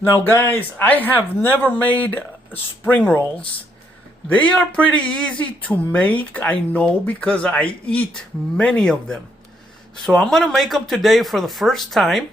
Now, guys, I have never made spring rolls. They are pretty easy to make, I know, because I eat many of them. So I'm going to make them today for the first time.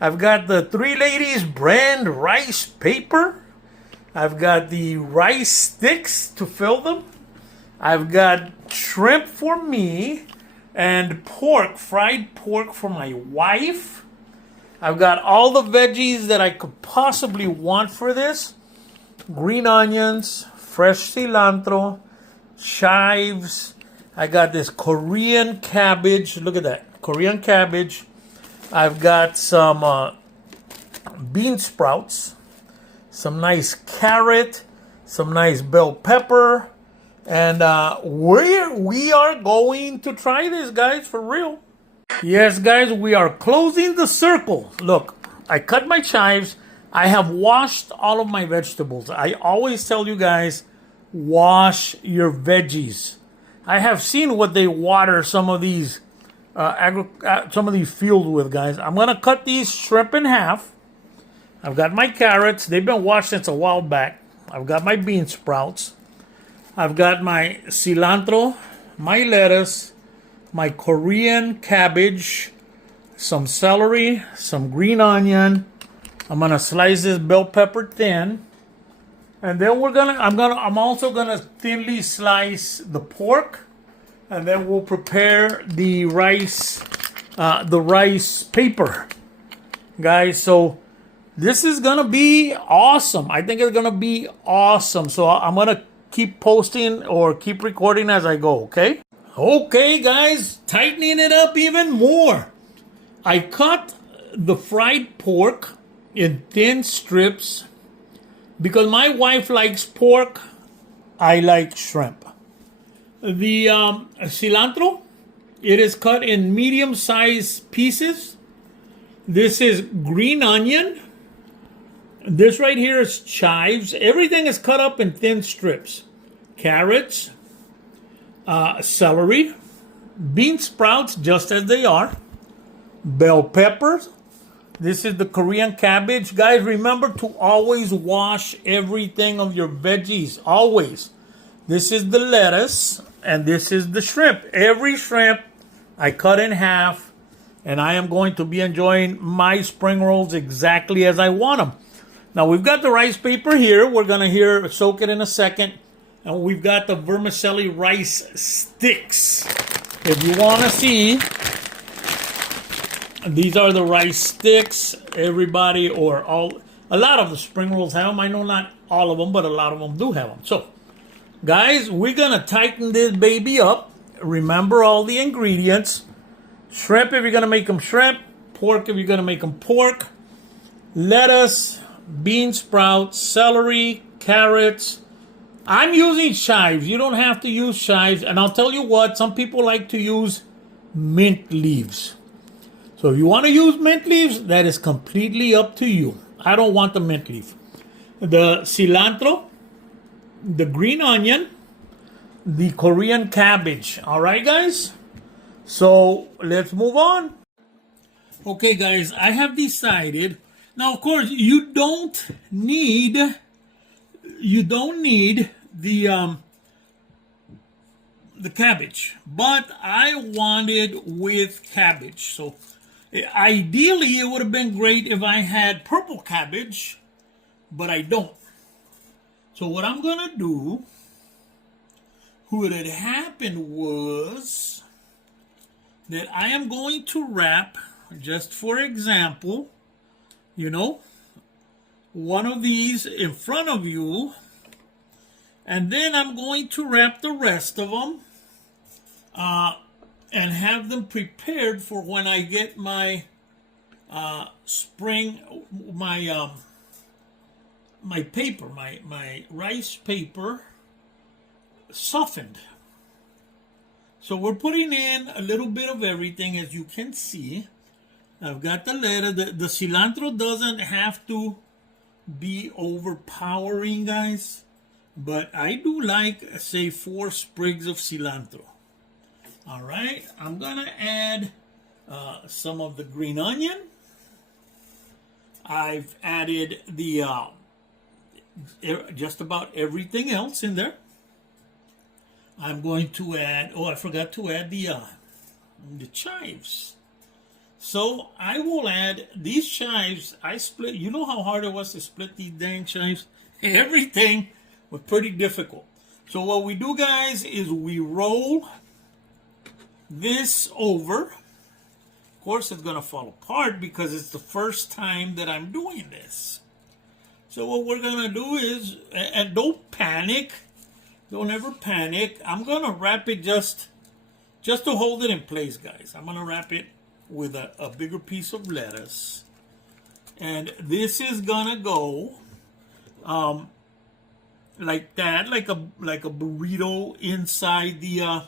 I've got the Three Ladies brand rice paper. I've got the rice sticks to fill them. I've got shrimp for me and pork, fried pork for my wife. I've got all the veggies that I could possibly want for this. Green onions, fresh cilantro, chives. I got this Korean cabbage. Look at that, Korean cabbage. I've got some bean sprouts, some nice carrot, some nice bell pepper, and we are going to try this, guys, for real. Yes, guys, we are closing the circle. Look, I cut my chives. I have washed all of my vegetables. I always tell you guys, wash your veggies. I have seen what they water some of these fields with, guys. I'm gonna cut these shrimp in half. I've got my carrots. They've been washed since a while back. I've got my bean sprouts. I've got my cilantro, my lettuce, my Korean cabbage, some celery, some green onion. I'm gonna slice this bell pepper thin, and then I'm also gonna thinly slice the pork, and then we'll prepare the rice paper, guys. So this is gonna be awesome. I think it's gonna be awesome. So I'm gonna keep posting or keep recording as I go. Okay, guys, tightening it up even more. I cut the fried pork in thin strips because my wife likes pork. I like shrimp. The cilantro, it is cut in medium-sized pieces. This is green onion. This right here is chives. Everything is cut up in thin strips. Carrots, celery, bean sprouts just as they are, bell peppers. This is the Korean cabbage. Guys, remember to always wash everything of your veggies, always. This is the lettuce, and this is the shrimp. Every shrimp I cut in half, and I am going to be enjoying my spring rolls exactly as I want them. Now, we've got the rice paper here. We're going to soak it in a second. And we've got the vermicelli rice sticks. If you want to see, these are the rice sticks. Everybody or a lot of the spring rolls have them. I know not all of them, but a lot of them do have them. So, guys, we're going to tighten this baby up. Remember all the ingredients. Shrimp if you're going to make them shrimp. Pork if you're going to make them pork. Lettuce, bean sprouts, celery, carrots. I'm using chives. You don't have to use chives. And I'll tell you what, some people like to use mint leaves. So if you want to use mint leaves, that is completely up to you. I don't want the mint leaf. The cilantro, the green onion, the Korean cabbage. All right, guys? So let's move on. Okay, guys, I have decided. Now, of course, you don't need the cabbage, but I wanted with cabbage. So ideally it would have been great if I had purple cabbage, but I don't. So what I'm gonna do, what had happened was that I am going to wrap, just for example, one of these in front of you, and then I'm going to wrap the rest of them and have them prepared for when I get my my paper, my rice paper softened. So we're putting in a little bit of everything, as you can see. I've got the lettuce. The cilantro doesn't have to be overpowering, guys, but I do like, say, 4 sprigs of cilantro. All right, I'm gonna add some of the green onion, I've added the just about everything else in there. I'm going to add, oh, I forgot to add the chives. So I will add these chives. I split, you know how hard it was to split these dang chives? Everything was pretty difficult. So what we do, guys, is we roll this over. Of course, it's going to fall apart because it's the first time that I'm doing this. So what we're going to do is, and don't panic. Don't ever panic. I'm going to wrap it just to hold it in place, guys. I'm going to wrap it with a bigger piece of lettuce. And this is going to go like that, like a burrito inside the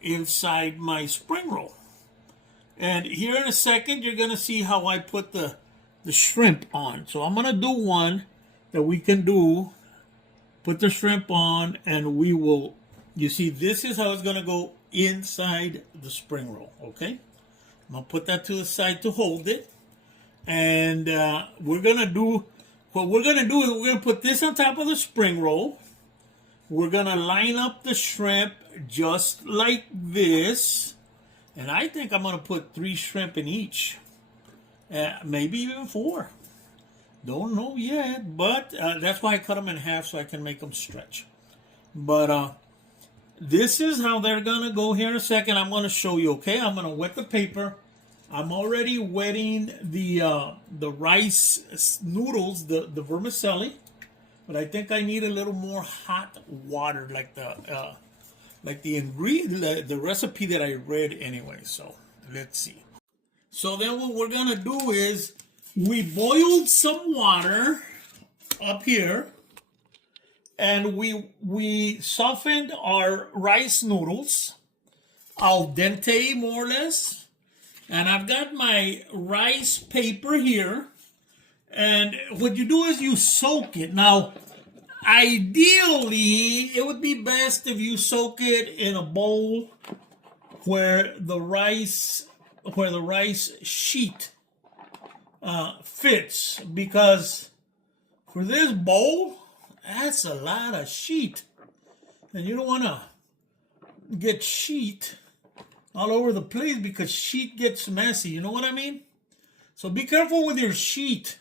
inside my spring roll. And here in a second, you're going to see how I put the shrimp on. So I'm going to do one that we can do. Put the shrimp on, and we will, you see, this is how it's going to go inside the spring roll, okay? I'm going to put that to the side to hold it. And we're going to do, what we're going to do is we're going to put this on top of the spring roll. We're going to line up the shrimp just like this. And I think I'm going to put 3 shrimp in each. Maybe even 4. Don't know yet, but that's why I cut them in half so I can make them stretch. But this is how they're going to go here in a second. I'm going to show you, okay? I'm going to wet the paper. I'm already wetting the rice noodles, the vermicelli. But I think I need a little more hot water, like the ingredient, the recipe that I read anyway. So let's see. So then what we're going to do is we boiled some water up here, and we softened our rice noodles al dente, more or less. And I've got my rice paper here. And what you do is you soak it. Now, ideally, it would be best if you soak it in a bowl where the rice sheet fits, because for this bowl, that's a lot of sheet, and you don't want to get sheet all over the place because sheet gets messy. You know what I mean? So be careful with your sheet.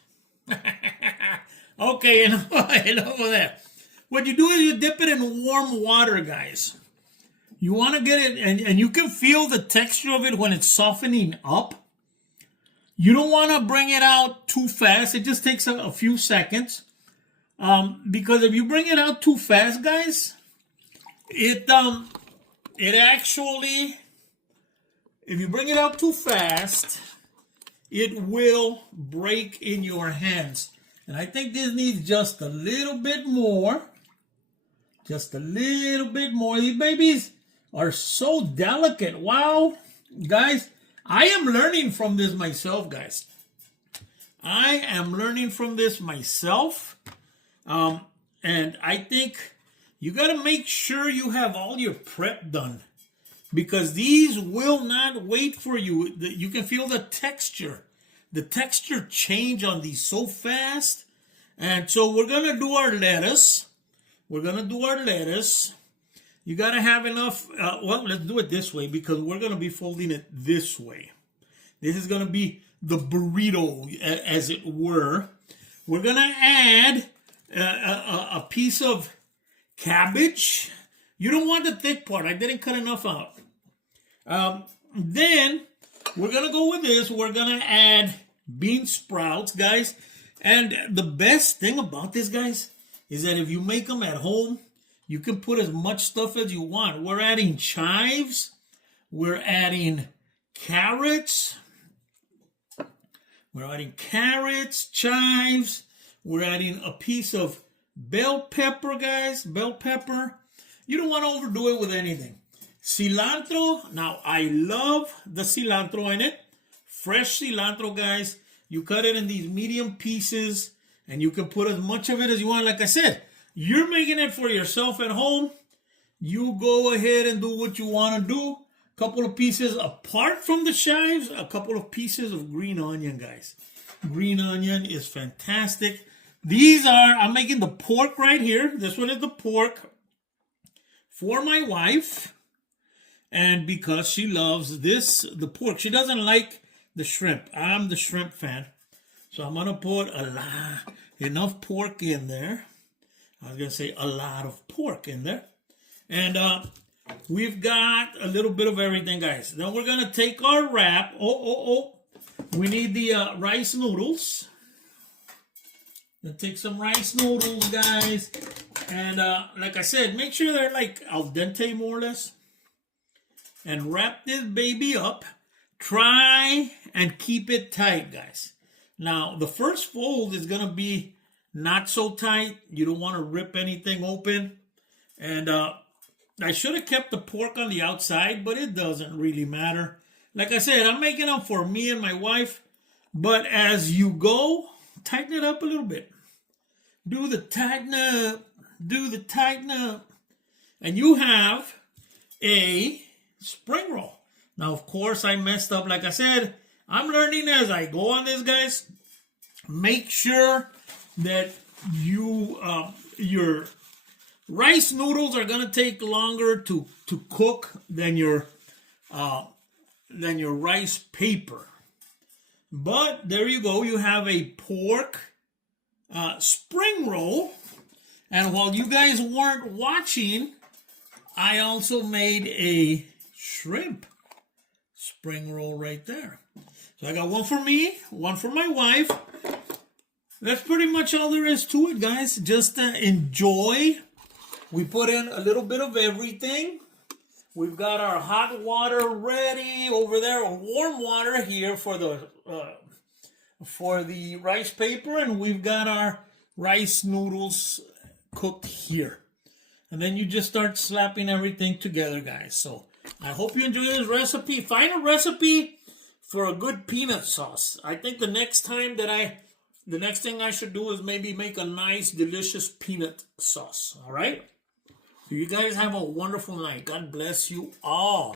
Okay, enough of that. What you do is you dip it in warm water, guys. You want to get it, and you can feel the texture of it when it's softening up. You don't want to bring it out too fast. It just takes a few seconds. Because if you bring it out too fast, guys, it actually, if you bring it out too fast, it will break in your hands. And I think this needs just a little bit more. Just a little bit more. These babies are so delicate. Wow. Guys, I am learning from this myself, guys. I am learning from this myself. And I think you got to make sure you have all your prep done, because these will not wait for you. You can feel the texture change on these so fast. And so we're going to do our lettuce. You got to have enough. Well, let's do it this way, because we're going to be folding it this way. This is going to be the burrito, as it were. We're going to add a piece of cabbage. You don't want the thick part. I didn't cut enough out. Then we're going to go with this. We're going to add bean sprouts, guys. And the best thing about this, guys, is that if you make them at home, you can put as much stuff as you want. We're adding chives. We're adding carrots. Chives. We're adding a piece of bell pepper, guys. Bell pepper. You don't want to overdo it with anything. Cilantro. Now, I love the cilantro in it. Fresh cilantro, guys. You cut it in these medium pieces, and you can put as much of it as you want. Like I said, you're making it for yourself at home. You go ahead and do what you want to do. A couple of pieces apart from the chives, a couple of pieces of green onion, guys. green onion is fantastic. These are, I'm making the pork right here. This one is the pork for my wife. And because she loves the pork. She doesn't like the shrimp. I'm the shrimp fan. So I'm going to put enough pork in there. I was going to say a lot of pork in there. And we've got a little bit of everything, guys. Then we're going to take our wrap. We need the rice noodles. Then take some rice noodles, guys. And like I said, make sure they're like al dente, more or less. And wrap this baby up. Try and keep it tight, guys. Now, the first fold is going to be not so tight. You don't want to rip anything open. And I should have kept the pork on the outside, but it doesn't really matter. Like I said, I'm making them for me and my wife. But as you go, tighten it up a little bit. Do the tighten up. Do the tighten up. And you have a spring roll. Now, of course, I messed up. Like I said, I'm learning as I go on this, guys. Make sure that your rice noodles are gonna take longer to cook than your rice paper. But there you go. You have a pork spring roll. And while you guys weren't watching, I also made a shrimp spring roll right there. So I got one for me, one for my wife. That's pretty much all there is to it, guys. Just enjoy. We put in a little bit of everything. We've got our hot water ready over there, or warm water here for the rice paper, and we've got our rice noodles cooked here. And then you just start slapping everything together, guys. So I hope you enjoy this recipe. Find a recipe for a good peanut sauce. I think the next thing I should do is maybe make a nice, delicious peanut sauce. All right? So you guys have a wonderful night. God bless you all.